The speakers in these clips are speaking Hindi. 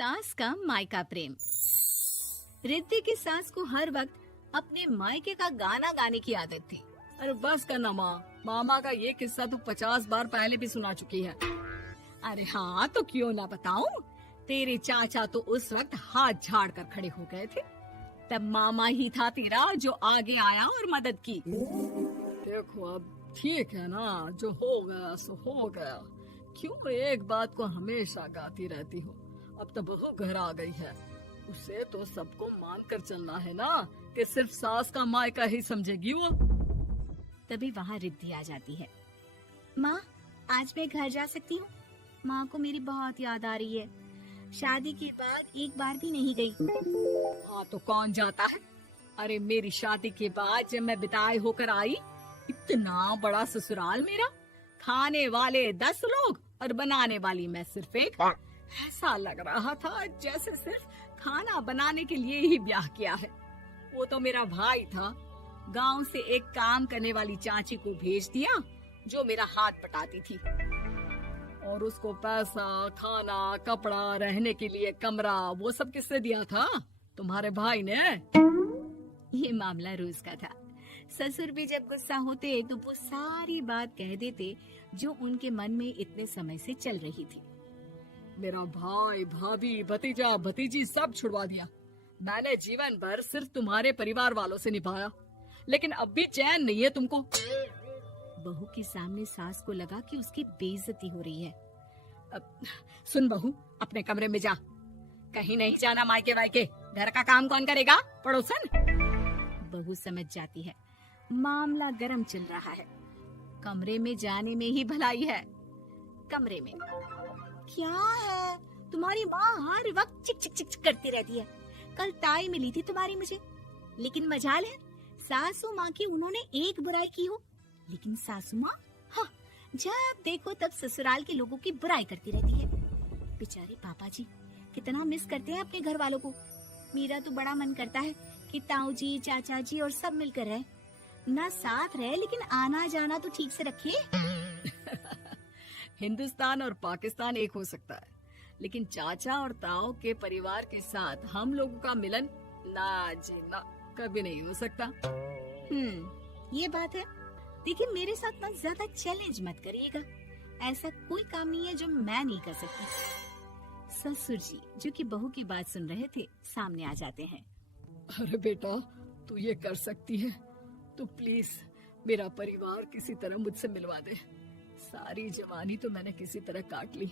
सास का मायका प्रेम। रिद्धि की सास को हर वक्त अपने मायके का गाना गाने की आदत थी। अरे बस करना माँ, मामा का ये किस्सा तो 50 बार पहले भी सुना चुकी है। अरे हाँ, तो क्यों ना बताऊं। तेरे चाचा तो उस वक्त हाथ झाड़ कर खड़े हो गए थे। तब मामा ही था तेरा जो आगे आया और मदद की। देखो अब ठीक है ना, जो हो गया सो हो गया। क्यों एक बात को हमेशा गाती रहती हो। अब तो बहू घर आ गई है, उसे तो सबको मान कर चलना है ना, कि सिर्फ सास का मायका ही समझेगी वो। तभी वहाँ रिद्धि आ जाती है। माँ, आज मैं घर जा सकती हूँ? माँ को मेरी बहुत याद आ रही है। शादी के बाद एक बार भी नहीं गई। हाँ तो कौन जाता है। अरे मेरी शादी के बाद जब मैं विदाई होकर आई, इतना बड़ा ससुराल मेरा, खाने वाले 10 लोग और बनाने वाली मैं सिर्फ एक। ऐसा लग रहा था जैसे सिर्फ खाना बनाने के लिए ही ब्याह किया है। वो तो मेरा भाई था, गांव से एक काम करने वाली चाची को भेज दिया जो मेरा हाथ पटाती थी, और उसको पैसा, खाना, कपड़ा, रहने के लिए कमरा, वो सब किसने दिया था? तुम्हारे भाई ने। ये मामला रोज का था। ससुर भी जब गुस्सा होते तो वो सारी बात कह देते जो उनके मन में इतने समय से चल रही थी। मेरा भाई, भाभी, भतीजा, भतीजी सब छुड़वा दिया। मैंने जीवन भर सिर्फ तुम्हारे परिवार वालों से निभाया, लेकिन अब भी चैन नहीं है तुमको। बहू के सामने सास को लगा कि उसकी बेइज्जती हो रही है। अब सुन बहू, अपने कमरे में जा, कहीं नहीं जाना मायके वायके। घर का काम कौन करेगा? पड़ोसन। बहू समझ जाती है मामला गर्म चल रहा है। कमरे में जाने में ही भलाई है। कमरे में क्या है? तुम्हारी माँ हर वक्त चिक चिक चिक चिक करती रहती है। कल ताई मिली थी तुम्हारी मुझे, लेकिन मजाल है सासू माँ की उन्होंने एक बुराई की हो, लेकिन सासू माँ हाँ, जब देखो तब ससुराल के लोगों की बुराई करती रहती है। बेचारे पापा जी कितना मिस करते हैं अपने घर वालों को। मेरा तो बड़ा मन करता है कि ताऊ जी, चाचा जी और सब मिलकर रहे, ना साथ रहे लेकिन आना जाना तो ठीक से रखे। हिंदुस्तान और पाकिस्तान एक हो सकता है, लेकिन चाचा और ताऊ के परिवार के साथ हम लोगों का मिलन ना जी ना, कभी नहीं हो सकता। ये बात है। देखिए मेरे साथ ना ज्यादा चैलेंज मत करिएगा। ऐसा कोई काम नहीं है जो मैं नहीं कर सकती। ससुर जी जो कि बहू की बात सुन रहे थे सामने आ जाते हैं। अरे बेटा, तू ये कर सकती है तो प्लीज मेरा परिवार किसी तरह मुझसे मिलवा दे। सारी जवानी तो मैंने किसी तरह काट ली,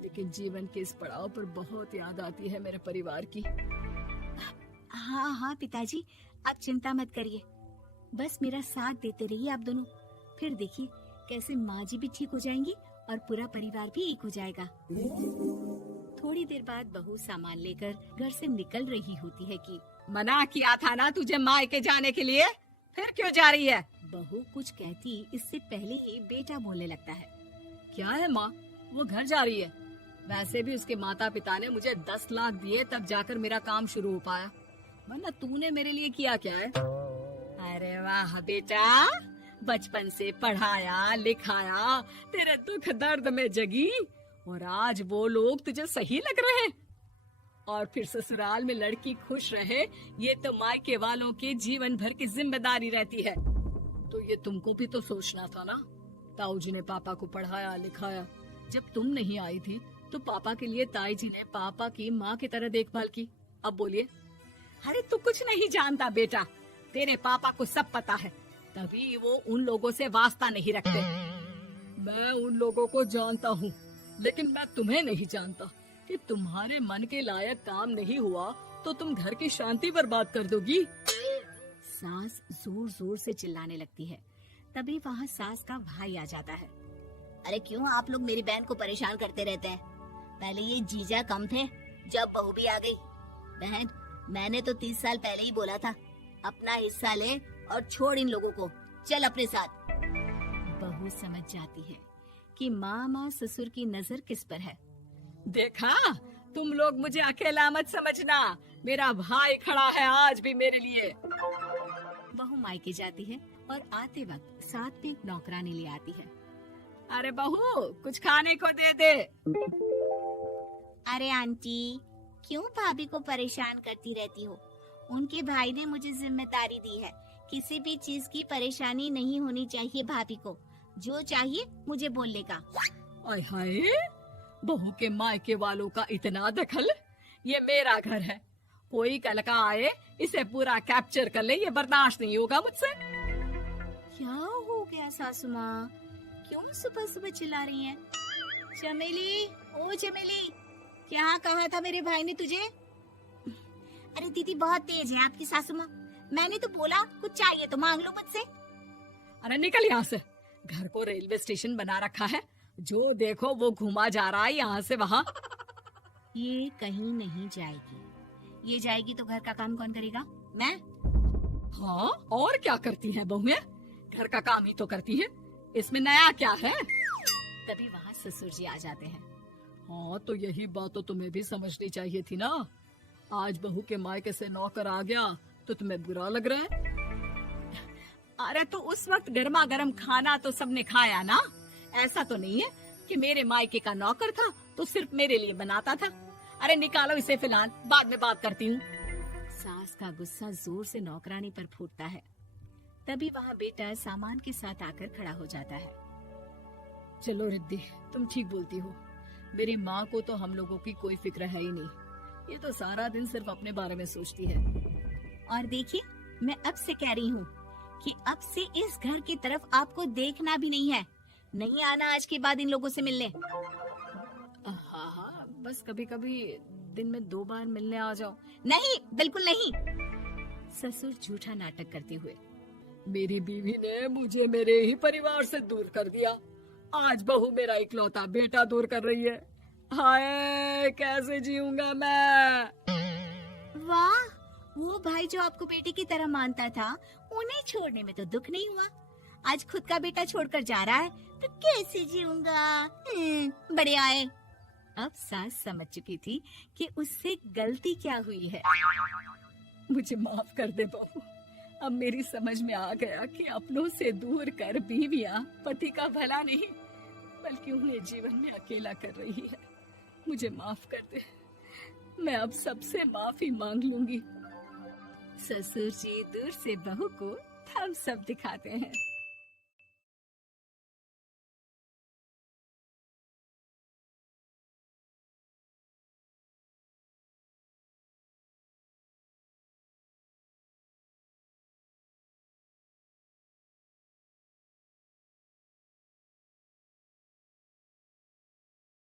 लेकिन जीवन के इस पड़ाव पर बहुत याद आती है मेरे परिवार की। हाँ हाँ पिताजी, आप चिंता मत करिए, बस मेरा साथ देते रहिए आप दोनों। फिर देखिए कैसे माँ जी भी ठीक हो जाएंगी और पूरा परिवार भी एक हो जाएगा। थोड़ी देर बाद बहू सामान लेकर घर से निकल रही होती है कि मना किया था ना तुझे मायके जाने के लिए, फिर क्यों जा रही है? बहू कुछ कहती इससे पहले ही बेटा बोलने लगता है। क्या है माँ, वो घर जा रही है। वैसे भी उसके माता पिता ने मुझे 10 लाख दिए तब जाकर मेरा काम शुरू हो पाया, वरना तूने मेरे लिए किया क्या है? अरे वाह बेटा, बचपन से पढ़ाया लिखाया, तेरे दुख दर्द में जगी, और आज वो लोग तुझे सही लग रहे हैं। और फिर ससुराल में लड़की खुश रहे, ये तो मायके वालों की जीवन भर की जिम्मेदारी रहती है। तो ये तुमको भी तो सोचना था ना। ताऊ जी ने पापा को पढ़ाया लिखाया, जब तुम नहीं आई थी तो पापा के लिए ताई जी ने पापा की माँ की तरह देखभाल की। अब बोलिए। अरे तू कुछ नहीं जानता बेटा, तेरे पापा को सब पता है, तभी वो उन लोगों से वास्ता नहीं रखते। मैं उन लोगों को जानता हूँ, लेकिन मैं तुम्हें नहीं जानता कि तुम्हारे मन के लायक काम नहीं हुआ तो तुम घर की शांति बर्बाद कर दोगी। सास जोर जोर से चिल्लाने लगती है। तभी वहाँ सास का भाई आ जाता है। अरे क्यों आप लोग मेरी बहन को परेशान करते रहते हैं? पहले ये जीजा कम थे, जब बहू भी आ गई। बहन, मैंने तो 30 साल पहले ही बोला था, अपना हिस्सा ले और छोड़ इन लोगों को, चल अपने साथ। बहू समझ जाती है कि मामा ससुर की नजर किस पर है। देखा, तुम लोग मुझे अकेला मत समझना, मेरा भाई खड़ा है आज भी मेरे लिए। बहू मायके जाती है और आते वक्त साथ में एक नौकरानी ले आती है। अरे बहू, कुछ खाने को दे दे। अरे आंटी, क्यों भाभी को परेशान करती रहती हो? उनके भाई ने मुझे जिम्मेदारी दी है। किसी भी चीज की परेशानी नहीं होनी चाहिए भाभी को। जो चाहिए मुझे बोलने का। आय हाय, बहू के मायके वालों का इतना दखल। ये मेरा घर है, कोई कल का आए इसे पूरा कैप्चर कर ले, ये बर्दाश्त नहीं होगा मुझसे। क्या हो गया सासू माँ? क्यों सुबह सुबह चिल्ला रही हैं? चमेली, ओ चमेली, क्या कहा था मेरे भाई ने तुझे? अरे दीदी बहुत तेज है आपकी सासू माँ। मैंने तो बोला कुछ चाहिए तो मांग लो मुझसे। अरे निकल यहाँ से, घर को रेलवे स्टेशन बना रखा है, जो देखो वो घुमा जा रहा है यहाँ से वहाँ। ये कहीं नहीं जाएगी। ये जाएगी तो घर का काम कौन करेगा? मैं। हाँ, और क्या करती है बहुएं? घर का काम ही तो करती है, इसमें नया क्या है? तभी वहाँ ससुर जी आ जाते हैं। हाँ, तो यही बात तो तुम्हें भी समझनी चाहिए थी ना। आज बहू के मायके से नौकर आ गया तो तुम्हें बुरा लग रहा है? अरे तो उस वक्त गर्मा गर्म खाना तो सबने खाया ना। ऐसा तो नहीं है कि मेरे मायके का नौकर था तो सिर्फ मेरे लिए बनाता था। अरे निकालो इसे, फिलहाल बाद में बात करती हूँ। सास का गुस्सा जोर से नौकरानी पर फूटता है। तभी वहाँ बेटा सामान के साथ आकर खड़ा हो जाता है। चलो रिद्धि, तुम ठीक बोलती हो। मेरी माँ को तो हम लोगों की कोई फिक्र है ही नहीं, ये तो सारा दिन सिर्फ अपने बारे में सोचती है। और देखिए, मैं अब से कह रही हूँ कि अब से इस घर की तरफ आपको देखना भी नहीं है। नहीं आना आज के बाद इन लोगों से मिलने। हाँ, बस कभी कभी दिन में 2 बार मिलने आ जाओ। नहीं, बिल्कुल नहीं। ससुर झूठा नाटक करते हुए। मेरी बीवी ने मुझे मेरे ही परिवार से दूर कर दिया, आज बहू मेरा इकलौता बेटा दूर कर रही है। हाय, कैसे जीऊंगा मैं? वाह, वो भाई जो आपको बेटे की तरह मानता था, उन्हें छोड़ने में तो दुख नहीं हुआ। आज खुद का बेटा छोड़कर जा रहा है तो कैसे जीऊंगा? बड़े आए। अब सास समझ चुकी थी कि उससे गलती क्या हुई है। मुझे माफ कर दे बहू, अब मेरी समझ में आ गया कि अपनों से दूर कर बीवियां पति का भला नहीं बल्कि उन्हें जीवन में अकेला कर रही है। मुझे माफ कर दे, मैं अब सबसे माफी मांग लूंगी। ससुर जी दूर से बहू को थम्स अप दिखाते हैं।